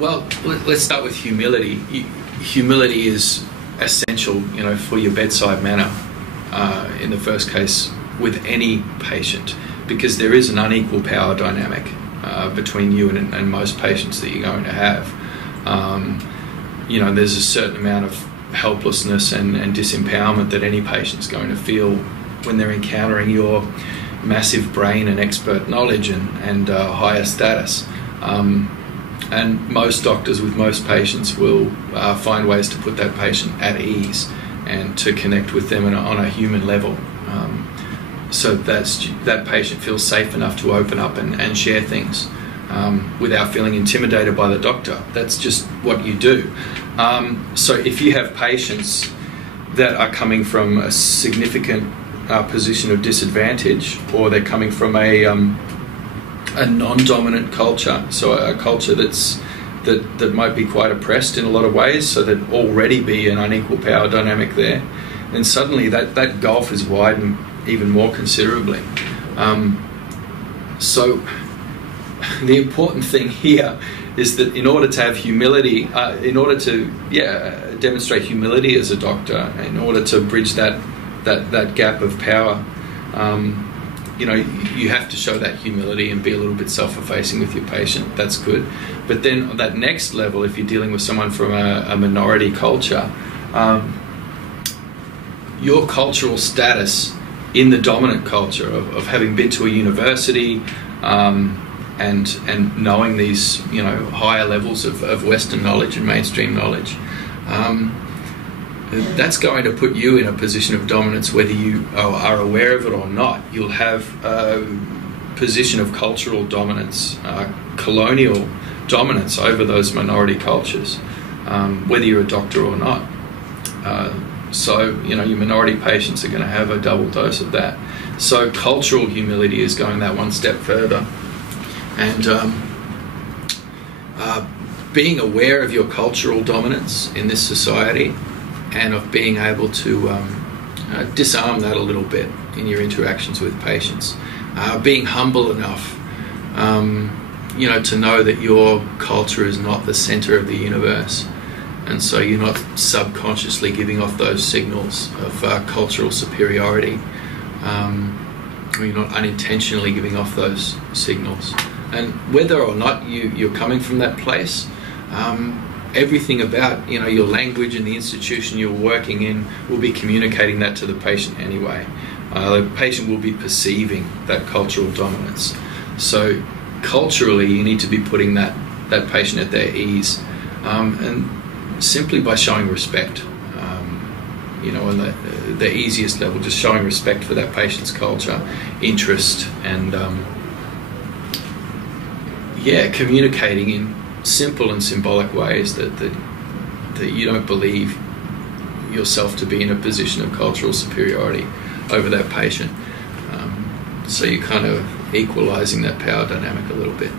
Well, let's start with humility. Humility is essential, for your bedside manner in the first case with any patient, because there is an unequal power dynamic between you and most patients that you're going to have. There's a certain amount of helplessness and disempowerment that any patient's going to feel when they're encountering your massive brain and expert knowledge and higher status. And most doctors with most patients will find ways to put that patient at ease and to connect with them on a human level. So that patient feels safe enough to open up and share things without feeling intimidated by the doctor. That's just what you do. So if you have patients that are coming from a significant position of disadvantage, or they're coming from a non-dominant culture, so a culture that might be quite oppressed in a lot of ways, so there'd already be an unequal power dynamic there, then suddenly that gulf is widened even more considerably. So the important thing here is that in order to have humility, in order to demonstrate humility as a doctor, in order to bridge that gap of power, you have to show that humility and be a little bit self-effacing with your patient. That's good. But then on that next level, if you're dealing with someone from a minority culture, your cultural status in the dominant culture of having been to a university and knowing these higher levels of Western knowledge and mainstream knowledge, that's going to put you in a position of dominance whether you are aware of it or not. You'll have a position of cultural dominance, colonial dominance over those minority cultures, whether you're a doctor or not. So your minority patients are going to have a double dose of that. So cultural humility is going that one step further. And being aware of your cultural dominance in this society, and of being able to disarm that a little bit in your interactions with patients. Being humble enough, to know that your culture is not the center of the universe, and so you're not subconsciously giving off those signals of cultural superiority, or you're not unintentionally giving off those signals. And whether or not you're coming from that place, everything about your language and the institution you're working in will be communicating that to the patient anyway. The patient will be perceiving that cultural dominance. So culturally, you need to be putting that patient at their ease, and simply by showing respect. On the easiest level, just showing respect for that patient's culture, interest, and communicating in simple and symbolic ways that you don't believe yourself to be in a position of cultural superiority over that patient. So you're kind of equalizing that power dynamic a little bit.